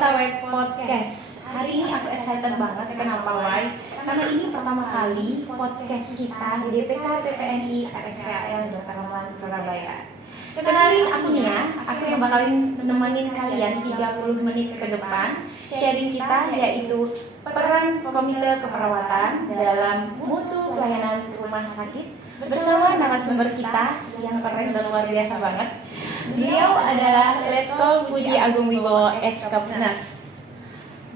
Perawata Web Podcast. Hari ini aku excited banget, kenapa Wai? Karena ini pertama kali podcast kita di DPK PPNI RSPAL Dr. Ramlan Surabaya. Kenalin aku Nia, aku yang bakalan nemenin kalian 30 menit ke depan. Sharing kita yaitu peran komite keperawatan dalam mutu pelayanan rumah sakit bersama narasumber kita yang keren dan luar biasa banget. Beliau adalah Letkol Puji Agung Wibowo Eskapnas.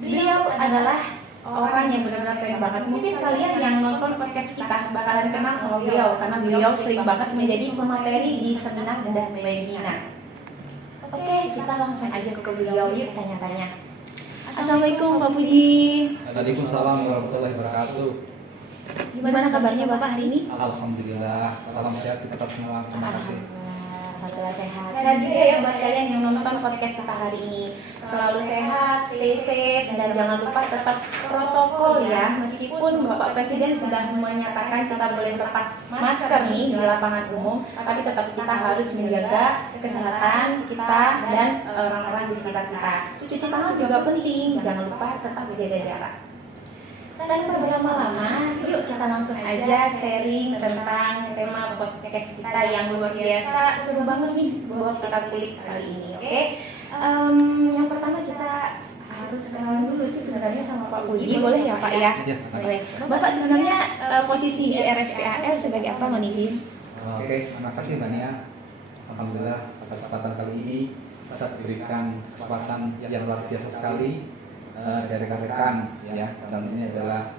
Beliau adalah orang yang benar-benar keren banget. Mungkin kalian yang nonton podcast kita bakalan kenal sama beliau karena beliau sering banget menjadi pemateri di seminar dan webinar. Oke, kita langsung aja ke beliau yuk tanya-tanya. Assalamualaikum Pak Puji. Waalaikumsalam warahmatullahi wabarakatuh. Gimana kabarnya Bapak hari ini? Alhamdulillah, salam sehat kita semua. Terima kasih. Alhamdulillah sehat. Sehat juga ya buat kalian yang nonton podcast kita hari ini. Selalu sehat, stay safe, dan jangan lupa tetap protokol ya. Meskipun Bapak Presiden sudah menyatakan kita boleh lepas masker nih di lapangan umum, tapi tetap kita harus menjaga kesehatan kita dan orang-orang di sekitar kita. Cuci tangan juga penting, jangan lupa tetap menjaga jarak. Tanpa berlama-lama, yuk kita langsung aja sharing tentang tema podcast kita yang luar biasa, seru banget nih buat kita kulik kali ini, oke? Yang pertama kita harus kenalan dulu sih sebenarnya sama Pak Puji, boleh ya Pak ya? Iya, boleh. Bapak sebenarnya posisi di RSPAL sebagai apa, mohon izin? Oke, terima kasih Mbak Nia. Alhamdulillah pada kesempatan kali ini saya diberikan kesempatan yang luar biasa sekali dari rekan-rekan ya, dalam ini adalah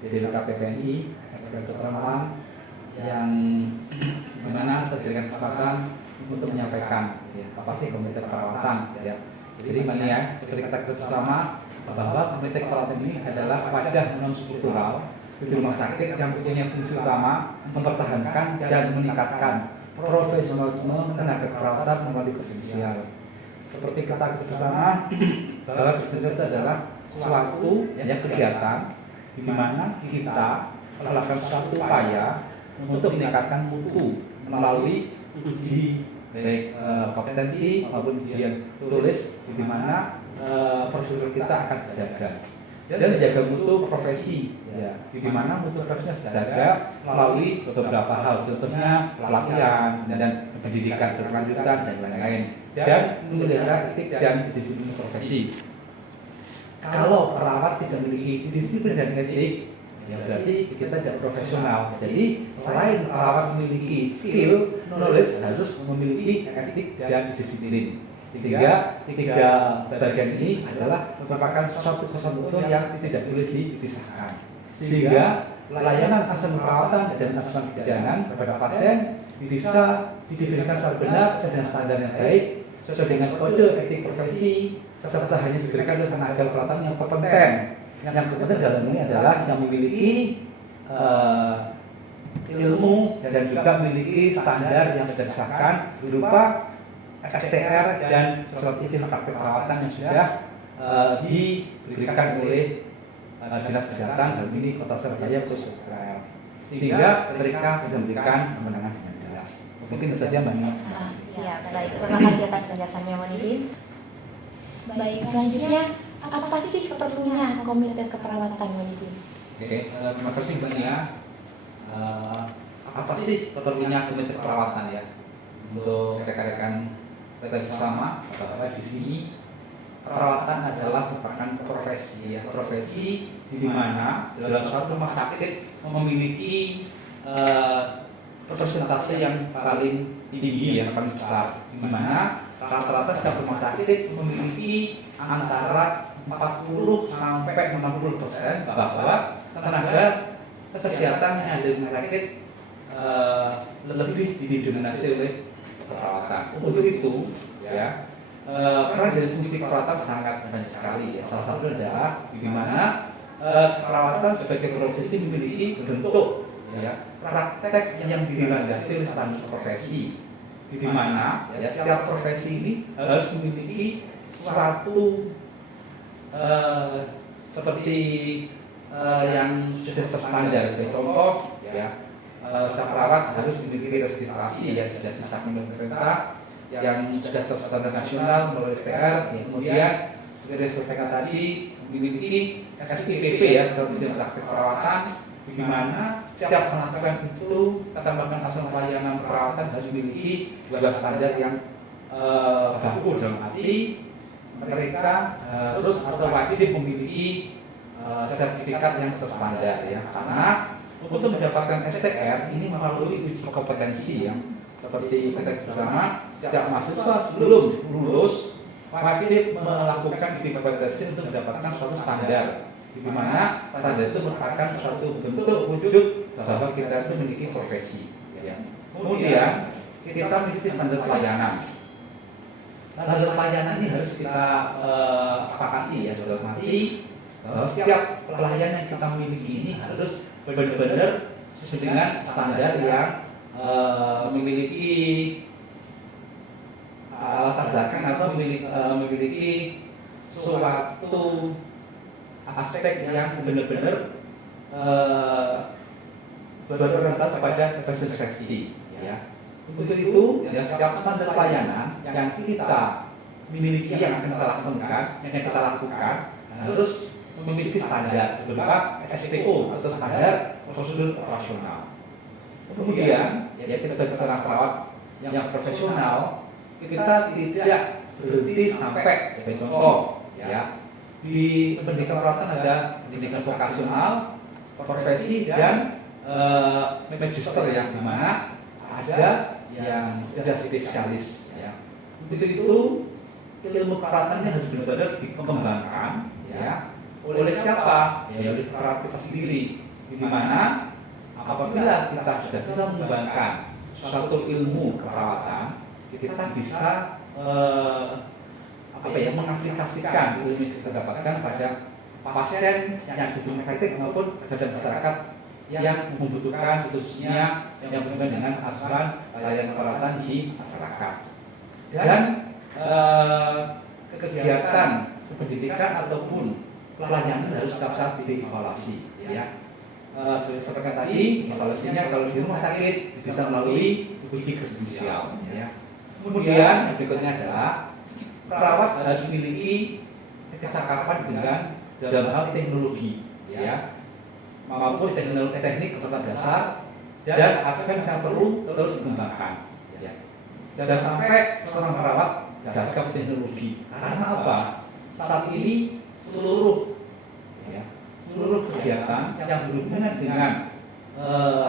DPK PPNI Dr. Ramlan yang dimana saya diberikan kesempatan untuk menyampaikan ya, apa sih komite perawatan ya. Jadi Mbak Nia, seperti kita bersama bahwa komite perawatan ini adalah wadah non struktural di rumah sakit yang punya fungsi utama mempertahankan dan meningkatkan profesionalisme tenaga perawatan melalui kredensial. Seperti kata kita bersama bahwa kredensial itu adalah suatu yang kegiatan di mana kita melakukan suatu upaya untuk meningkatkan mutu melalui uji baik kompetensi maupun ujian tulis di mana prosedur kita akan dijaga dan menjaga mutu profesi ya, di mana mutu profesi dijaga melalui beberapa hal, contohnya pelatihan dan pendidikan berkelanjutan dan lain-lain, dan memelihara etik dan disiplin profesi. Kalau perawat tidak memiliki disiplin dan etik, ya berarti kita tidak profesional. Jadi selain perawat memiliki skill, knowledge harus memiliki etik dan disiplin. Sehingga tiga bagian ini adalah merupakan sesuatu yang tidak boleh dipisahkan. Sehingga layanan asesmen perawatan dan asesmen kebidanan kepada pasien bisa diberikan secara benar dan standar yang baik sesuai dengan kode etik profesi, serta hanya diberikan oleh tenaga perawatan yang kompeten. Yang kompeten dalam ini adalah yang memiliki ilmu dan juga memiliki standar yang sudah disahkan berupa STR dan surat izin praktek perawatan yang sudah diberikan oleh Dinas Kesehatan dalam ini Kota Surabaya khusus Israel, sehingga mereka bisa memberikan kemenangan dengan jelas. Mungkin itu saja Mbak Nia. Siap, baik. Terima kasih atas penjelasannya, mohon izin. Baik, selanjutnya apa sih perlunya komite keperawatan, mohon izin? Oke, terima kasih Mbak Nia. Apa sih perlunya komite keperawatan ya? Untuk rekan-rekan kita bersama bahwa di sini perawatan adalah merupakan profesi ya, profesi di mana dalam suatu rumah sakit memiliki persentase yang paling tinggi ya, paling besar, di mana rata-rata setiap rumah sakit memiliki antara 40 sampai 60% bahwa tenaga kesehatan yang ada di rumah sakit lebih didominasi oleh perawatan. Untuk itu, ya, peran dari fungsi perawatan sangat banyak sekali. Ya. Salah satu adalah di mana perawatan sebagai profesi memiliki bentuk ya, praktek yang dilandasi oleh standar profesi. Di mana ya, setiap profesi ini harus memiliki suatu seperti yang sudah terstandar. Sebagai contoh, ya. Setiap perawat harus memiliki registrasi ya, sudah disahkan oleh pemerintah yang sudah terstandar nasional melalui STR, ya, kemudian seperti yang disampaikan tadi memiliki SIPP ya, surat izin praktik perawatan, di mana setiap melakukan itu kita melakukan asuhan pelayanan perawatan harus memiliki dua standar yang baku, dalam arti mereka harus atau wajib memiliki sertifikat yang terstandar ya, karena untuk mendapatkan STR ini melalui uji kompetensi yang seperti kita bersama, setiap mahasiswa sebelum lulus wajib melakukan uji kompetensi untuk mendapatkan suatu standar, di mana standar itu merupakan suatu bentuk wujud bahwa kita itu memiliki profesi. Ya. Kemudian kita memiliki standar pelayanan. Standar pelayanan ini harus kita sepakati ya, dalam arti bahwa setiap pelayanan yang kita miliki ini harus benar-benar sesuai dengan standar yang memiliki latar belakang atau memiliki suatu aspek yang benar-benar berorientasi pada basic safety. Ya. Untuk itu, ya, setiap standar pelayanan yang kita miliki, yang akan kita laksanakan, yang kita lakukan harus memiliki standar berupa SPO atau standar prosedur operasional. Kemudian, ya, kita sebagai seorang perawat yang profesional, kita tidak berhenti sampai sebagai contoh, ya, di pendidikan perawatan ada pendidikan vokasional, profesi dan magister yang dimana ada yang sudah spesialis. Ya. Untuk itu ilmu perawatannya harus benar-benar dikembangkan, ya, oleh siapa? Ya, oleh perawat kita sendiri. Di mana apabila kita sudah bisa mengembangkan suatu ilmu keperawatan, kita bisa mengaplikasikan ilmu yang kita dapatkan pada pasien yang dibutuhkan kritik maupun pada masyarakat yang membutuhkan, khususnya yang berhubungan dengan asuhan layanan perawatan di masyarakat. Dan kegiatan pendidikan ataupun pelayanan harus setiap saat dievaluasi. Ya. Seperti tadi, evaluasinya kalau di rumah sakit bisa melalui uji kredensial. Ya. Kemudian yang berikutnya adalah perawat harus memiliki kecakapan dengan dalam hal teknologi, ya, maupun teknologi teknik kebutuhan dasar dan advance yang perlu terus dikembangkan. Ya. Jangan sampai seorang perawat gagal teknologi. Karena apa? Saat ini seluruh kegiatan yang berhubungan dengan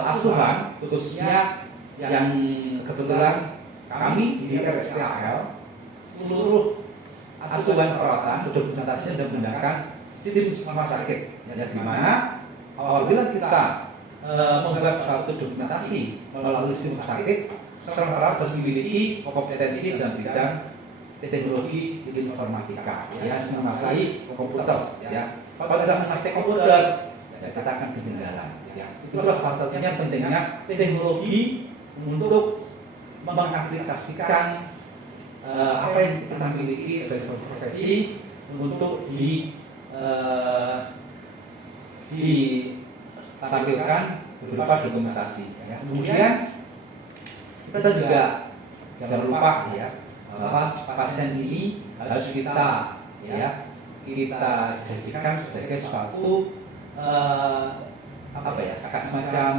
asuhan, khususnya yang kebetulan kami di RSPAL, seluruh asuhan perawatan dokumentasi dan menggunakan sistem rumah sakit, ya, di mana apabila kita membuat suatu dokumentasi melalui sistem rumah sakit, seorang perawat harus memiliki kompetensi dalam bidang teknologi informatika, ya, harus menguasai komputer. Ya. Kalau tidak menguasai komputer, ya, kita akan ketinggalan. Ya. Itulah salah satunya pentingnya teknologi untuk mengaplikasikan apa yang kita miliki sebagai sebuah profesi untuk ditampilkan berupa dokumentasi. Ya. Kemudian kita juga jangan lupa, ya, bahwa pasien ini harus kita jadikan sebagai suatu semacam,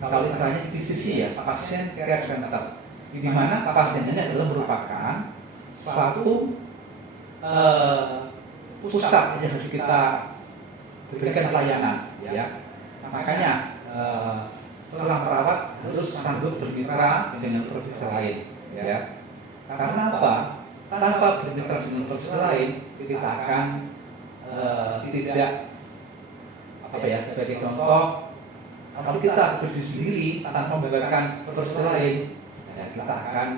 kalau istilahnya di sisi, ya, pasien care center, di mana pasien ini adalah merupakan suatu pusat yang harus kita berikan pelayanan. Ya. Makanya seorang perawat harus sanggup bermitra dengan profesi lain. Ya. Karena apa? Tanpa bermitra dengan profesi lain, kita akan tidak sebagai contoh, kalau kita berdiri sendiri tanpa melibatkan profesi lain, ya, kita akan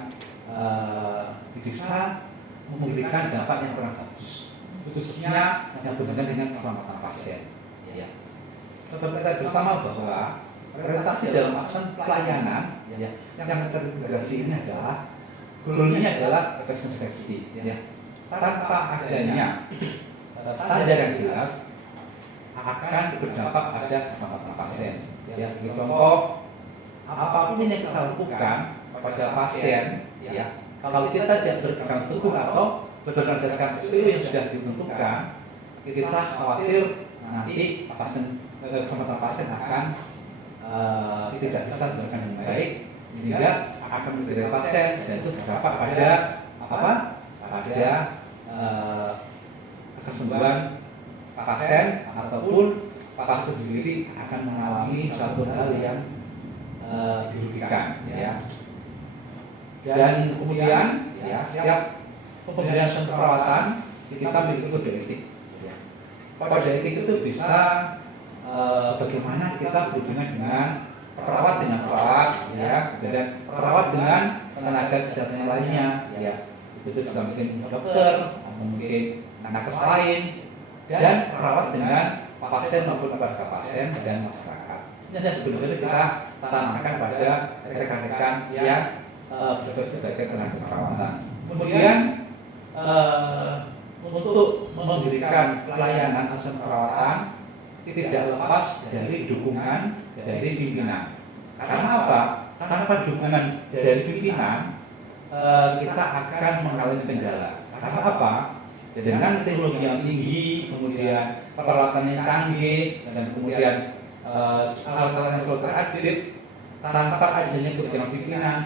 bisa memberikan dampak yang kurang bagus, khususnya yang berhubungan dengan keselamatan pasien. Ya. Seperti kita bersama bahwa orientasi dalam asuhan pelayanan, ya, yang terintegrasi ini adalah goalnya adalah patient safety. Ya. Tanpa adanya standar yang jelas akan berdampak pada keselamatan pasien. Ya, sebagai contoh, apapun yang kita lakukan pada pasien, ya, kalau kita tidak berpegang teguh atau berdasarkan SPO yang sudah ditentukan, kita khawatir nanti kesempatan pasien akan tidak bisa dilakukan dengan baik, sehingga akan menjadi pasien dan itu berdampak pada apa? Pada kesembuhan pasien ataupun pasien sendiri akan mengalami suatu hal yang dirugikan, ya. Dan kemudian ya setiap pemberian perawatan kita memiliki kode etik. Kode etik itu bisa bagaimana kita berhubungan dengan perawat ya, dan perawat dengan tenaga kesehatan yang lainnya, ya. Itu bisa mungkin dokter, mungkin nakes lain, dan perawat dengan pasien maupun keluarga pasien dan masyarakat. Ini sebenarnya kita tanamkan pada rekan-rekan yang berfungsi sebagai tenaga perawatan. Kemudian untuk memberikan pelayanan asisten perawatan tidak lepas dari dukungan dari pimpinan. Karena apa? Tanpa dukungan dari pimpinan kita akan mengalami kendala. Karena apa? Dengan teknologi yang tinggi, kemudian peralatan yang canggih, dan kemudian alat-alat yang selalu terupdate, tanpa adanya kebijakan pimpinan,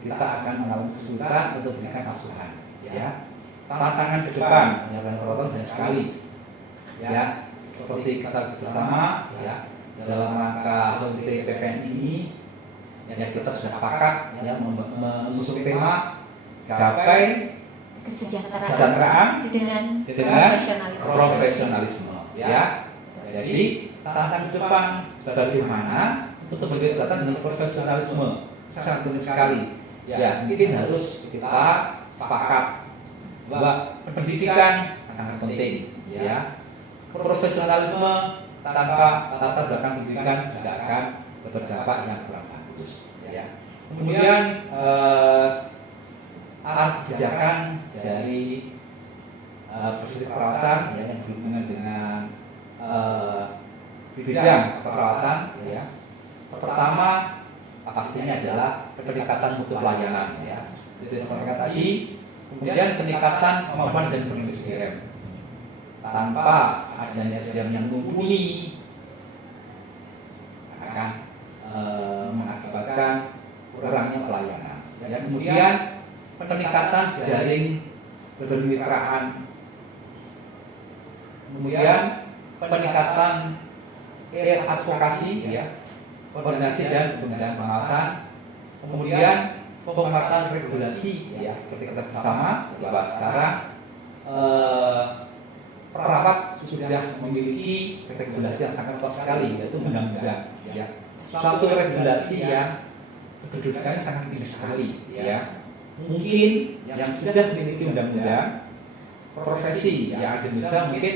kita akan mengalami kesulitan untuk memberikan masukan, ya. Tantangan ke depan penyampaian perawatan banyak sekali, ya. Seperti kata bersama, ya, dalam rangka HUT PPN ini, ya kita sudah sepakat, ya, mengusung tema gapai kesejahteraan dengan profesionalisme, ya. Jadi tantangan ke depan bagaimana untuk kesejahteraan dengan profesionalisme sangat penting sekali. Ya, mungkin harus kita sepakat bahwa pendidikan sangat penting, ya. Profesionalisme tanpa latar belakang pendidikan juga akan berdampak yang kurang bagus, ya. Kemudian arah kebijakan dari profesi perawatan, ya, yang berhubungan dengan bidang perawatan, ya. Pertama pastinya adalah peningkatan mutu pelayanan, ya. Itu yang saya katakan tadi. Kemudian peningkatan kemampuan dan berbagai SDM. Tanpa adanya SDM yang mumpuni akan mengakibatkan kurangnya pelayanan. Dan kemudian peningkatan jaring bermitra. Kemudian peningkatan advokasi, ya, koordinasi dan pengendalian pengawasan. Kemudian penguatan regulasi, ya, seperti kita bersama bahwa sekarang perawat sudah memiliki regulasi yang sangat kuat sekali, yaitu undang-undang, ya. Suatu regulasi yang kedudukannya sangat tinggi sekali, ya. Mungkin yang sudah memiliki undang-undang profesi yang ada di Indonesia mungkin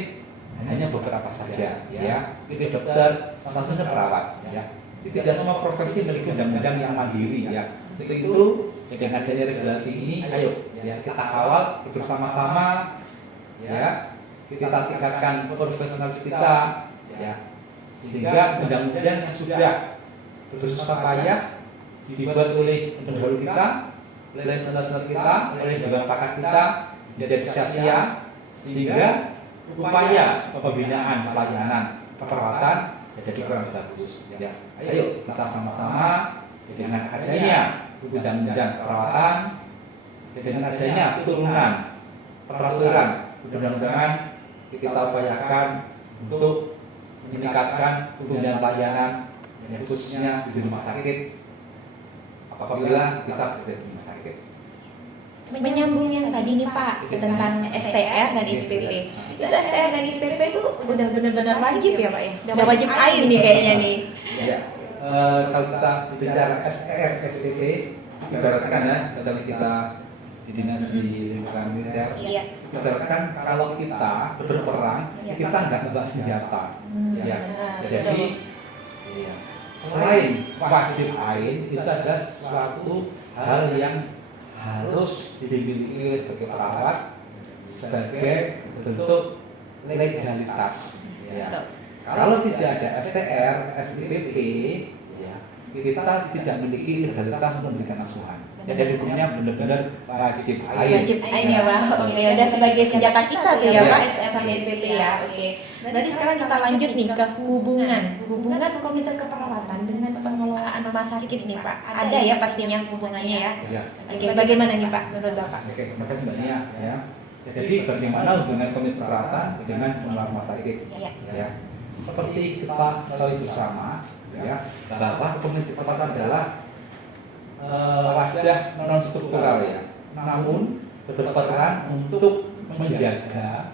hanya beberapa saja, ya. Mungkin dokter, salah satunya perawat, ya. Tidak semua profesi memiliki undang-undang yang mandiri, ya. Itu dengan adanya regulasi ini, ayo, ya, kita kawal bersama-sama, ya. Kita tingkatkan profesionalitas kita, ya, sehingga undang-undang yang sudah bersusah payah dibuat oleh pendahulu kita, oleh saudara-saudara kita, oleh dewan pakar kita menjadi sia-sia, sehingga upaya pembinaan pelayanan perawatan jadi kurang bagus, ya. Ayo kita sama-sama dengan adanya undang-undang perawatan, dengan adanya turunan peraturan undang-undangan, kita upayakan untuk meningkatkan pembinaan pelayanan, khususnya di rumah sakit apabila kita berada di rumah sakit. Menyambung yang tadi nih Pak tentang STR dan SPP. Itu STR dan SPP itu udah benar-benar wajib ya Pak ya? Udah wajib air nih kayaknya nih. Ya. Kalau kita bicara STR, SPP, ibaratkan ya, kalau kita di dinas di lingkungan militer, ibaratkan kalau kita berperang, kita nggak bawa senjata, ya. Jadi, selain wajib air, itu adalah suatu hal yang harus dimiliki sebagai perawat sebagai bentuk legalitas, ya. Kalau tidak ada STR, SIPP, ya, kita tidak memiliki legalitas untuk memberikan asuhan. Jadi hukumnya benar-benar wajib ain. Wajib ain ya Pak. Oke, udah sebagai senjata kita tuh ya Iya. Pak, STM sama SPP ya. Oke. Berarti sekarang kita lanjut nih ke hubungan komite keperawatan dengan pengelolaan rumah sakit nih Pak. Ada ya pastinya hubungannya ya. Ya. Oke, bagaimana nih Pak menurut Bapak? Oke, terima kasih Mbak Nia ya. Jadi bagaimana hubungan komite keperawatan dengan pengelola rumah sakit? Iya. Ya. Seperti kita ketahui bersama ya, bahwa komite keperawatan adalah wadah non struktural ya, namun berperan untuk menjaga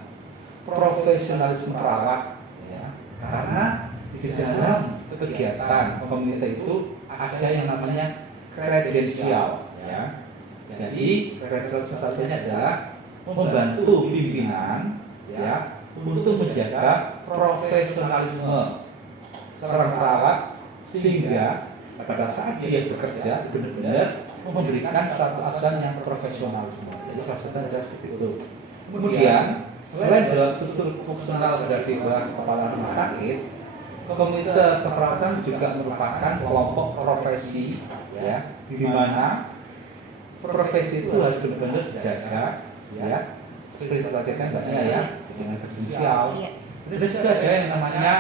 profesionalisme perawat ya, karena di dalam kegiatan komite itu ada yang namanya kredensial ya. Jadi kredensial satunya adalah membantu pimpinan ya untuk menjaga profesionalisme seorang perawat sehingga pada saat dia bekerja benar-benar memberikan satu asuhan yang profesionalisme. Jadi salah satunya adalah seperti itu. Kemudian selain dalam struktur fungsional dari kepala rumah sakit, komite keperawatan juga merupakan kelompok profesi ya, di mana profesi itu harus benar-benar dijaga ya. Seperti tadi kan Mbak Nia ya, dengan kredensial. Terus juga ada yang namanya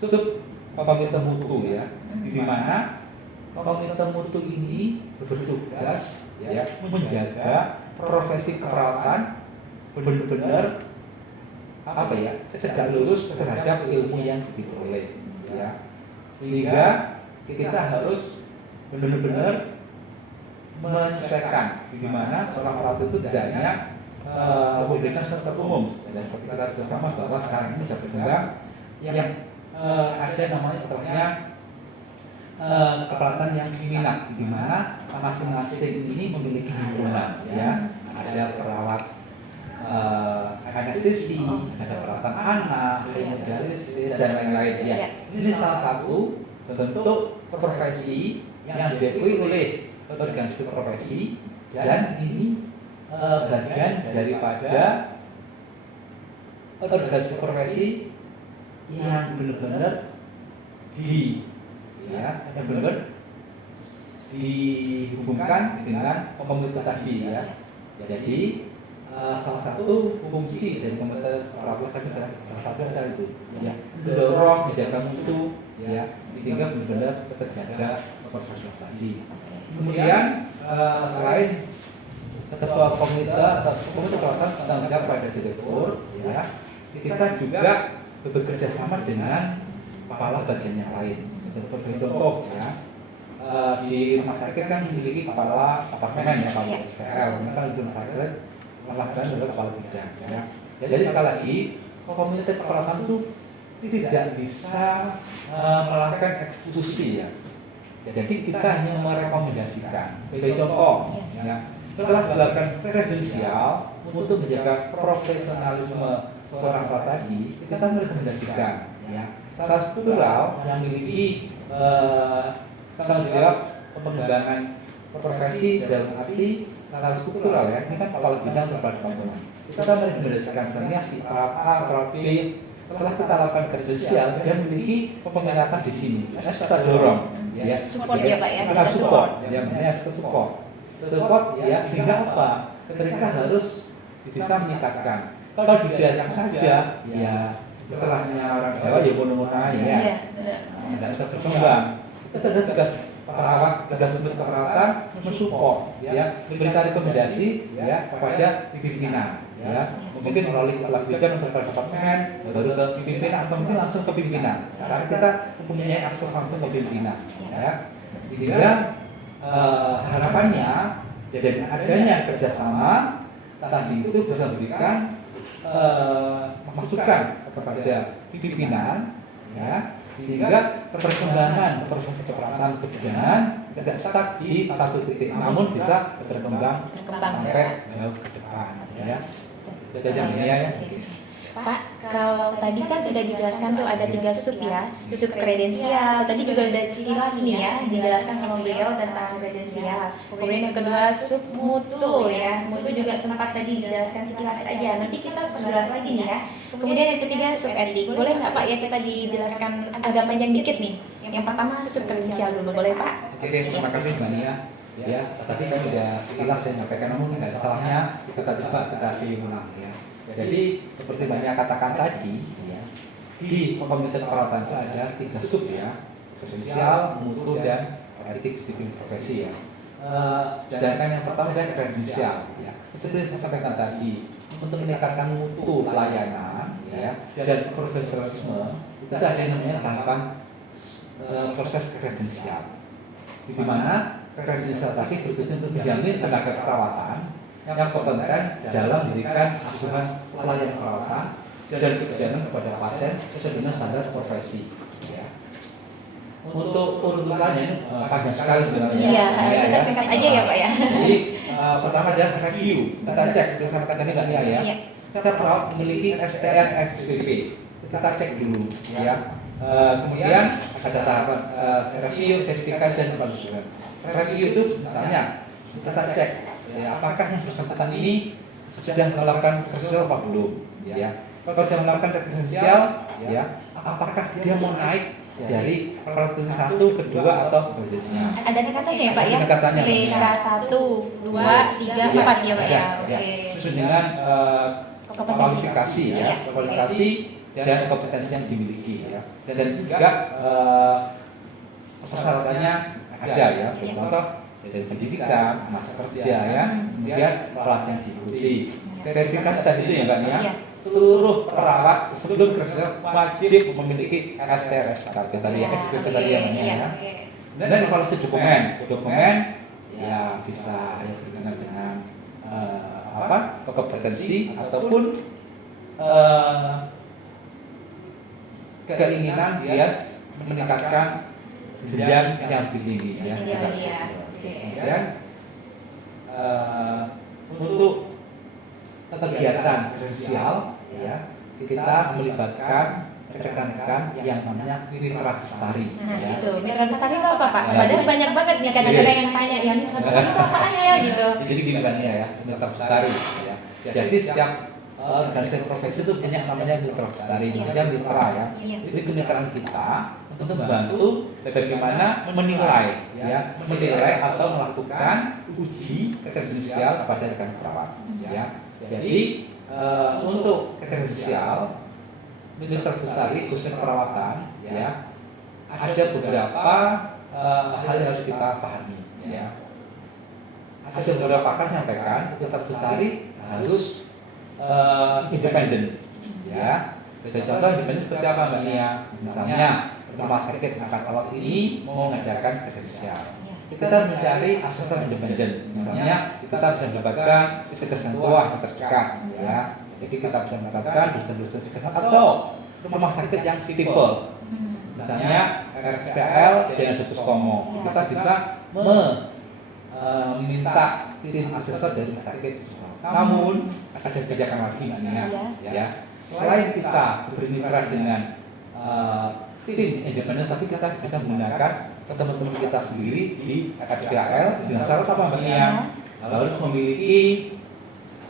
sub komite mutu ya, di mana komite mutu ini bertugas ya menjaga profesi keperawatan benar-benar apa ya, tegak lurus terhadap ilmu yang diperoleh ya, sehingga kita harus benar-benar menyesuaikan di mana seorang perawat itu tidak hanya memberikan sesuatu umum. Dan seperti kita bersama bahwa sekarang ini sudah berkembang yang ada namanya istilahnya keperawatan yang siminat, di mana masing-masing ini memiliki himpunan ya. Ada perawat anestesi, ada perawatan anak, hemodialisis dan lain-lain ya. Ini salah satu bentuk profesi yang diakui oleh organisasi profesi, dan ini bagian daripada organisasi profesi yang benar-benar yang benar dihubungkan dengan komite tadi ya. Jadi salah satu fungsi dari komite perawat tadi salah satu adalah itu ya, mendorong menjaga mutu ya, sehingga benar-benar terjaga profesional tadi. Kemudian selain ketua komite perawatan tanggung jawab pada direktur ya, kita juga bekerja sama dengan kepala bagian yang lain. Seperti contoh ya, di rumah sakit kan memiliki kepala apartemen ya, kepala SPL. Mereka di rumah sakit melakukan adalah kepala bidang ya. Jadi sekali lagi komite keperawatan itu tidak bisa melakukan eksekusi ya. Jadi kita hanya merekomendasikan. Sebagai contoh ya, setelah dilakukan kredensial untuk menjaga profesionalisme seorang perawat tadi, kita merekomendasikan ya, secara struktural yang memiliki tanggung jawab pengembangan profesi dalam arti secara struktural ya, ini kan kepala bidang dan kepala departemen. Kita merekomendasikan misalnya si perawat A, perawat B. Setelah kita lakukan kredensial, dia memiliki peminatan di sini. Nah, kita dorong ya, Support ya Pak ya. kita support ya, makanya kita support ya, sehingga apa? Mereka harus bisa meningkatkan. Kalau dibiarkan saja, ya setelahnya orang Jawa ya mono-mono aja ya, tidak bisa berkembang. Itu adalah tugas perawat, tugas untuk keperawatan mensupport ya, memberikan rekomendasi ya kepada pimpinan ya, mungkin melalui kepala bidang atau kepala departemen, baru ke pimpinan atau mungkin langsung ke pimpinan, karena kita mempunyai akses langsung ke pimpinan ya, sehingga harapannya dengan adanya kerjasama tadi itu bisa memberikan masukan kepada pimpinan ya, sehingga perkembangan profesi keperawatan kebidanan tidak stuck di satu titik, namun bisa berkembang sampai jauh ke depan ya. Itu aja ya. Pak, kalau tadi kan sudah dijelaskan tuh ada 3 sub ya, sub kredensial. Tadi juga udah sekilas nih ya dijelaskan sama beliau tentang kredensial. Kemudian yang kedua sub mutu ya, mutu juga sempat tadi dijelaskan sekilas aja. Nanti kita perjelas lagi nih ya. Kemudian yang ketiga sub etik. Boleh nggak Pak ya kita dijelaskan agak panjang dikit nih? Yang pertama sub kredensial dulu, boleh Pak? Oke, terima kasih Mbak Nia. Ya, tadi kan sudah sekilas saya nyampaikan, namun nggak ada salahnya kita coba kita review ulang ya. Jadi seperti Mbak Nia katakan tadi, ya, di pemeriksaan perawatan itu ada 3 sub ya, kredensial, mutu, dan etik disiplin profesi ya. Dan kan yang pertama adalah kredensial ya. Seperti saya sampaikan tadi, untuk meningkatkan mutu pelayanan ya dan profesionalisme itu ada yang namanya tahapan proses kredensial, di mana kredensial tadi bertujuan untuk menjamin tenaga keperawatan yang kompeten dalam memberikan asuhan pelayanan perawatan dan pelayanan kepada pasien sesuai dengan standar profesi. Ya. Untuk urutannya panjang sekali sebenarnya. Iya, kita singkat aja ya Pak ya. Jadi pertama adalah review. Kita cek seperti saya katakan tadi Mbak Nia ya. Iya. Kita perawat memiliki STR SPP. Kita cek dulu ya. Kemudian ada tahapan review, verifikasi, dan evaluasi. Review itu misalnya kita cek ya, apakah yang bersangkutan ini sudah melakukan kredensial apa belum ya. Kalau sudah melakukan kredensial ya, apakah dia mau naik dari kredensial 1, kedua atau selanjutnya. Ada tingkatannya ya Pak ya? Ada tingkatannya. PK 1, 2, 3, 4 ya Pak ya. Oke. Sesuai dengan kualifikasi ya, kualifikasi dan kompetensi yang dimiliki ya. Dan juga persyaratannya ada ya, contoh dari pendidikan, masa kerja ya, kemudian pelatihan diikuti. Verifikasi tadi itu ya Mbak Nia, seluruh perawat sebelum kerja wajib memiliki STRS tadi ya, SPP tadi ya Mbak Nia ya. Dan evaluasi dokumen ya bisa ya berkenaan dengan kompetensi ataupun keinginan dia meningkatkan jenjang yang lebih tinggi ya. Dan untuk kegiatan kredensial ya, kita melibatkan rekan-rekan yang namanya mitra lestari. Nah Ya. itu, mitra lestari itu apa Pak? Ya, Padahal jadi- banyak banget nih kadang-kadang yang tanya, ya mitra lestari itu apaan ya gitu. Jadi gini Mbak Nia ya, mitra lestari ya. Jadi setiap organisasi profesi itu punya namanya mitra lestari, namanya mitra ya. Iya. Jadi kemitraan kita untuk membantu bagaimana menilai atau melakukan uji kredensial kepada rekan perawat ya. Jadi untuk kredensial mitra lestari khusus perawatan ya, ada beberapa hal yang harus kita pahami ya. Ada beberapa pakar menyampaikan mitra lestari harus independen ya. Jadi contoh independen seperti apa Mbak Nia? Misalnya rumah sakit angkat awal ini mau mengadakan kredensial, kita harus mencari asesor independen. Misalnya kita bisa mendapatkan sistem tua yang terdekat ya. Jadi kita bisa mendapatkan dosen-dosen atau rumah sakit yang simple. Misalnya RSPL dengan Dosus Komo. Kita bisa meminta tim asesor dari rumah sakit. Namun ada kebijakan lagi ya. Selain kita bermitra dengan tim independen, tapi kita bisa menggunakan teman-teman kita sendiri di RSPL dengan syarat apa Mbak Nia? Harus memiliki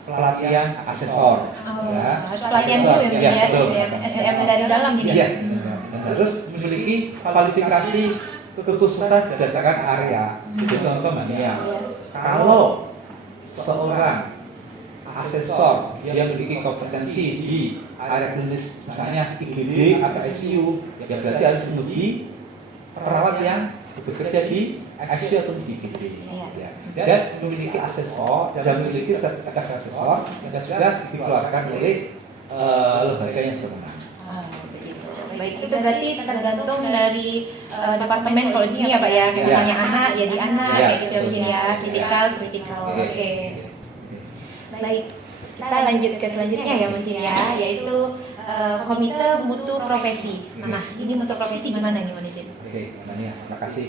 pelatihan asesor. Ya. Harus pelatihan dulu ya, SDM dari dalam gitu. Iya. Dan harus memiliki kualifikasi kekhususan berdasarkan area. Itu contoh Mbak Nia. Kalau seorang asesor dia memiliki kompetensi di area klinis, misalnya IGD atau ICU, ya berarti harus menguji perawat yang bekerja di ICU atau di IGD. Ya. Dan memiliki asesor dan memiliki sertifikat asesor yang sudah dikeluarkan oleh lembaga yang berwenang. Baik, itu berarti tergantung dari departemen kalau di sini ya Pak ya, misalnya anak ya di anak kayak gitu ya, kritikal. Oke. Baik, kita lanjut ke selanjutnya ya mungkin ya, yaitu komite mutu profesi. Nah, ini mutu profesi gimana nih Mbak Nisin? Oke, Mbak Nia, terima kasih.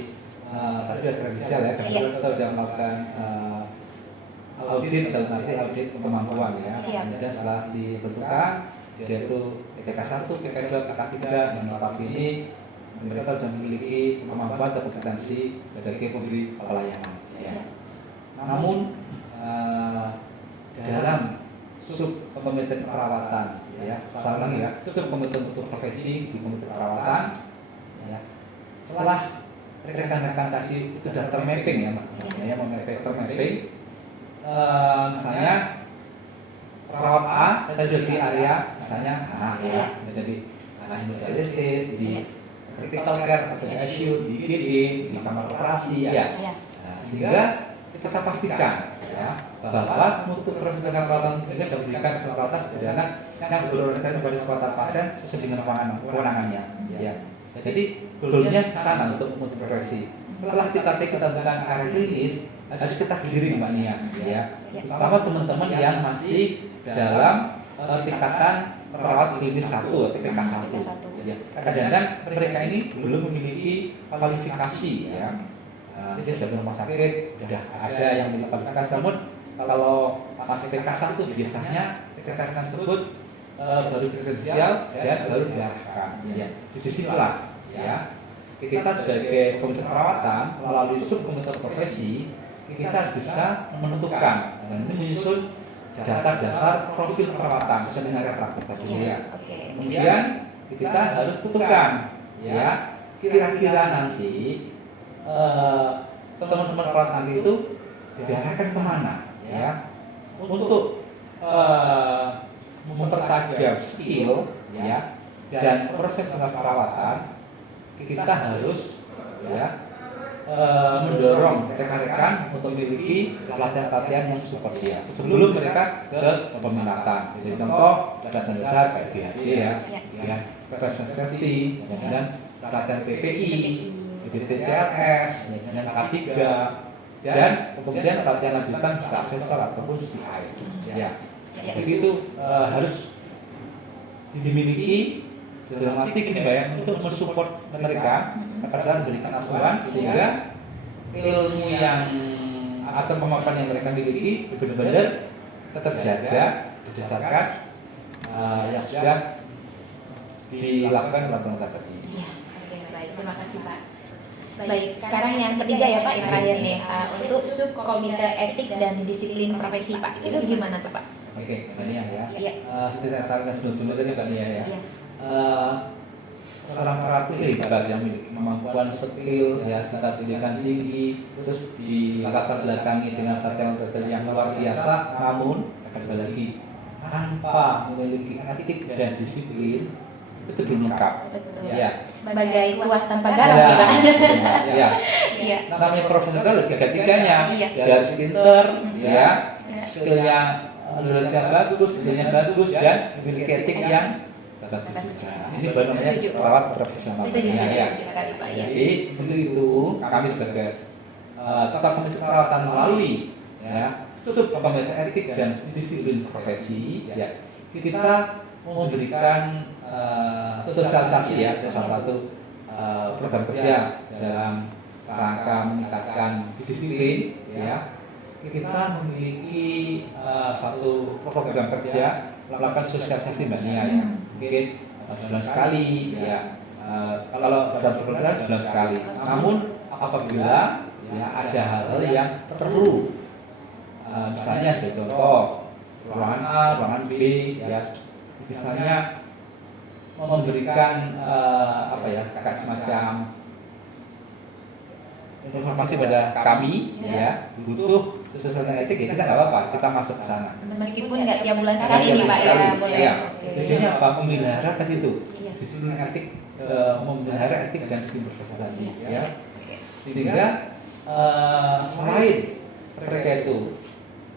Tadi sudah kredensial ya, kemudian kita sudah melakukan audit dalam arti audit kemampuan ya. Kemudian setelah ditentukan dia itu PK1, PK2, PK3 dan notabene mereka sudah memiliki kemampuan dan kompetensi sebagai pemberi pelayanan. Ya. Namun dalam sub komite perawatan ya, saya ulangi ya, sub komite untuk profesi di komite perawatan ya, setelah rekan-rekan tadi itu sudah termapping ya Mbak, ya termapping, misalnya perawat A tadi sudah di area misalnya A ya, jadi hemodialisis di critical care atau di ICU, di IGD, di kamar operasi ya. Nah, sehingga kita pastikan ya bahwa mutu proses perawatan sehingga dapat memberikan kesempatan pidana yang berorientasi pada kesempatan pasien sesuai dengan kewenangannya ya. Jadi goalnya ke sana untuk mutu profesi. Setelah kita berikan area rilis, harus kita giring Mbak Nia ya. Terutama teman-teman yang masih dalam tingkatan perawat klinis 1 atau TPK 1 ya. Kadang-kadang mereka ini belum memiliki kualifikasi ya. Jadi sudah di rumah sakit, sudah ada yang memiliki kualifikasi, namun kalau masih TPK 1 biasanya TPK tersebut baru kredensial dan baru diarahkan ya. Di sisi itulah ya, kita sebagai komite perawatan melalui subkomite profesi kita bisa menentukan dan ini menyusun data dasar profil perawatan sesuai dengan area praktek tadi ya. Kemudian kita harus tentukan ya kira-kira nanti teman-teman perawat nanti itu diarahkan kemana ya untuk mempertajam skill ya dan profesional perawatan. Kita harus ya mendorong rekan-rekan untuk memiliki pelatihan-pelatihan yang support dia sebelum mereka ke peminatan. Jadi contoh pelatihan dasar kayak BHD ya, presence safety, dan pelatihan PPI, BPTCLS, dan K3, dan kemudian pelatihan lanjutan bisa asesor ataupun CI. Ya, jadi itu harus dimiliki dalam arti gini Mbak ya, untuk mensupport mereka akan memberikan asuhan sehingga ilmu yang atau kemampuan yang mereka miliki benar-benar terjaga berdasarkan yang sudah dilakukan pelatihan tadi. Iya, oke baik, terima kasih Pak. Baik, sekarang yang ketiga ya Pak, yang terakhir nih untuk subkomite etik dan disiplin profesi Pak, itu gimana tuh Pak? Oke, Mbak Nia ya. Iya. Seperti saya sarankan sebelum-sebelumnya tadi Mbak Nia ya. Seorang perawat itu hebat yang memiliki kemampuan skill ya, serta pendidikan tinggi, terus di latar belakangi dengan pelatihan yang luar biasa, namun kembali lagi tanpa memiliki etik dan disiplin itu belum lengkap. Betul. Ya. Bagai kuah tanpa garam ya, Pak. Ya. Iya. Namanya profesional tiga-tiganya, Iya. harus pinter, ya, skillnya lulusannya bagus, skillnya bagus, dan memiliki etik yang bagus juga. Ini baru namanya perawat profesional. Setuju Ya. sekali Pak. Ya. Jadi untuk itu kami sebagai Ketua Komite Perawatan melalui ya subkomite etik dan disiplin profesi ya kita memberikan sosialisasi ya salah satu program kerja dalam rangka meningkatkan disiplin ya. Kita memiliki satu program kerja melakukan sosialisasi Mbak Nia ya. Mungkin sebulan sekali ya. Kalau dalam program sebulan sekali. Namun apabila ya ada hal-hal yang perlu misalnya sebagai contoh ruangan A, ruangan B ya. Misalnya memberikan kayak semacam informasi pada kami ya butuh sesuatu yang etik ya kita nggak apa-apa, kita masuk ke sana meskipun nggak tiap bulan sekali nih Pak ya, boleh ya. Tujuannya apa? Memelihara tadi itu disiplin etik, memelihara etik dan disiplin profesi tadi ya. Sehingga selain mereka itu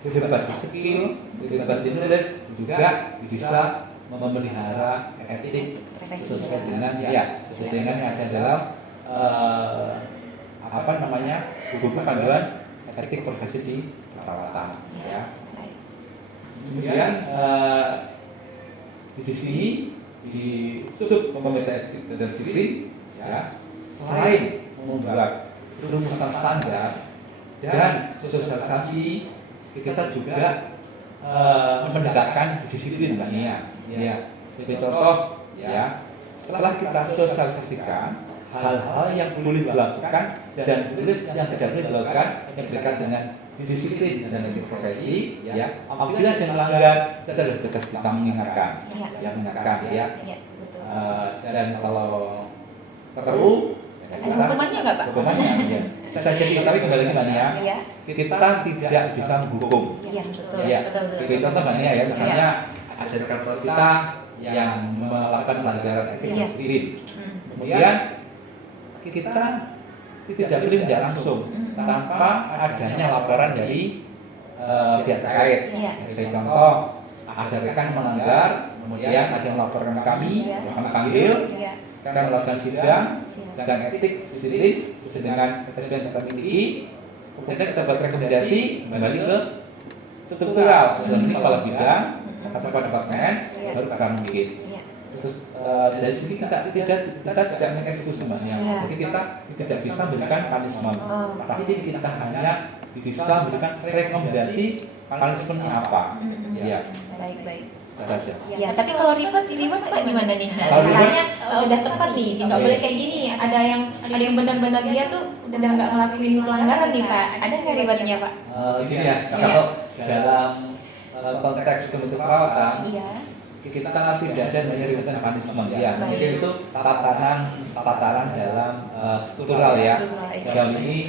hebat di skill, hebat di knowledge, juga bisa memelihara etik sesuai dengan sesuai dengan yang ada dalam buku panduan etik profesi di perawatan ya. Kemudian di sini di subkomite etik dan disiplin ya, selain membuat rumusan standar dan sosialisasi, kita juga menegakkan disiplin Mbak Nia ya. Sebagai contoh ya, setelah kita sosialisasikan hal-hal yang boleh dilakukan dan yang tidak boleh dilakukan yang berkaitan dengan disiplin dan etik profesi ya. Apabila ada yang melanggar, kita harus tegas kita mengingatkan ya. Dan kalau perlu Ada hukumannya nggak Pak? Hukumannya, ya. Saya jadi, tapi kembali lagi Mbak Nia, Iya. kita tidak bisa menghukum. Iya betul. Ya, Betul. sebagai contoh Mbak Nia ya, misalnya ada rekan kita yang melakukan pelanggaran etik Iya. disiplin. Kemudian kita tidak boleh menindak langsung tanpa adanya laporan dari pihak terkait. Iya. Sebagai contoh, ada rekan melanggar, kemudian ada yang melaporkan kami, Iya. kami panggil, Iya. kita melakukan sidang dan etik disiplin sesuai dengan SOP yang kita miliki. Kemudian kita buat rekomendasi kembali ke struktural. Dan ini kepala bidang, kepala departemen, baru akan memiliki. Iya. Terus dari sini kita tidak mengeksekusi semuanya. Iya. Jadi kita tidak bisa memberikan punishment, Oh. tapi kita hanya bisa memberikan rekomendasi punishmentnya apa. Ya, Baik. itu aja. Ya, tapi kalau reward Pak gimana nih? Kalau Misalnya udah tepat nih, nggak boleh kayak gini. Ada yang benar-benar dia tuh udah nggak ngelakuin pelanggaran nih Pak. Ada nggak rewardnya Pak? Gini ya, kalau dalam konteks kebutuhan perawatan, Iya. kita tidak ada namanya reward and punishment ya. Baik. Mungkin itu tatanan dalam struktural ya. Struktural aja. Dalam ini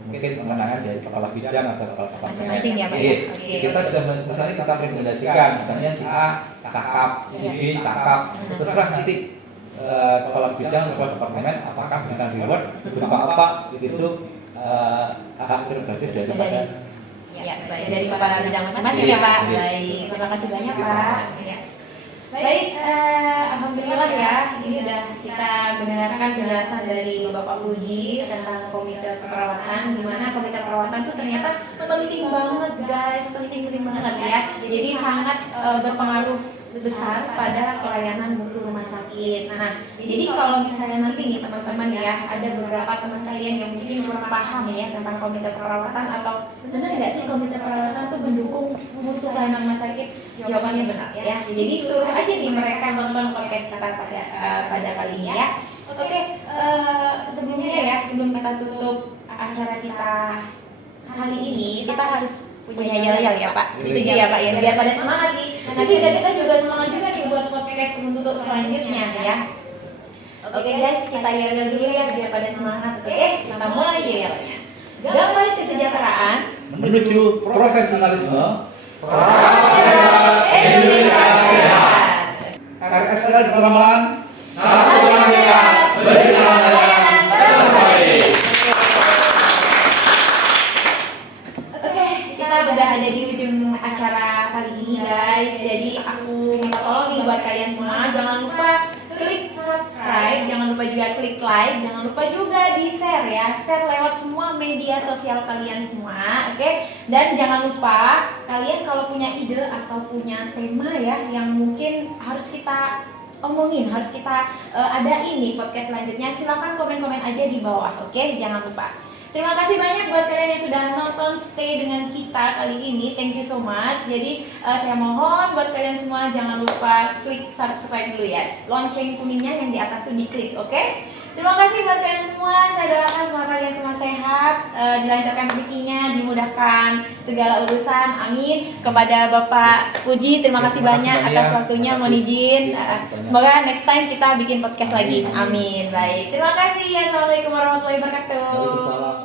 mungkin kemenangan dari kepala bidang atau kepala departemen. Masing-masing ya, Pak. Iya. Oke. Kita bisa misalnya kita rekomendasikan, misalnya si A cakap, si B cakap, terserah nanti kepala bidang atau kepala departemen apakah memberikan reward berupa apa itu hak prerogatif daripada. Ya, baik. Dari kepala bidang masing-masing ya Pak. Baik, terima kasih banyak Pak. Ya. Baik, alhamdulillah ya. Ini udah kita mendengarkan penjelasan dari Bapak Puji tentang komite perawatan. Di mana komite perawatan itu ternyata penting banget guys, penting banget ya. Jadi sangat berpengaruh besar pada pelayanan mutu rumah sakit. Nah, jadi kalau misalnya nanti nih teman-teman ya, ada beberapa teman kalian yang mungkin kurang paham ya tentang komite perawatan atau benar nggak sih komite perawatan tuh mendukung mutu pelayanan rumah sakit? Jawabannya benar ya. Jadi suruh aja nih mereka nonton podcast kita pada kali ini ya. Oke, sebelumnya ya, sebelum kita tutup acara kita kali ini, kita harus punya yel-yel ya Pak. Setuju ya Pak ya, biar pada semangat nih. Nanti kita juga semangat juga nih buat podcast untuk selanjutnya ya. Oke guys, kita yel-yel dulu ya biar pada semangat. Oke, kita mulai yel-yelnya. Gambar kesejahteraan Menuju profesionalisme, Indonesia sehat. RSPL di Teramalan, Satu Merdeka, berikan pelayanan terbaik. Oke, kita udah ada di ujung acara kali ini guys. Jadi aku minta tolong nih buat kalian semua, jangan lupa klik subscribe, jangan lupa juga klik like, jangan lupa juga di share ya, share lewat semua media sosial kalian semua, oke? Dan jangan lupa kalian kalau punya ide atau punya tema ya yang mungkin harus kita omongin, harus kita adain nih podcast selanjutnya, silahkan komen-komen aja di bawah, oke? Jangan lupa. Terima kasih banyak buat kalian yang sudah nonton stay dengan kita kali ini. Thank you so much. Jadi saya mohon buat kalian semua jangan lupa klik subscribe dulu ya. Lonceng kuningnya yang di atas tuh diklik, oke? Terima kasih buat kalian semua. Saya doakan semua kalian semua sehat, dilancarkan rezekinya, dimudahkan segala urusan. Amin. Kepada Bapak Puji, terima kasih banyak atas waktunya. Mohon izin. Semoga next time kita bikin podcast lagi. Amin. Baik. Terima kasih. Assalamualaikum warahmatullahi wabarakatuh. Waalaikumsalam.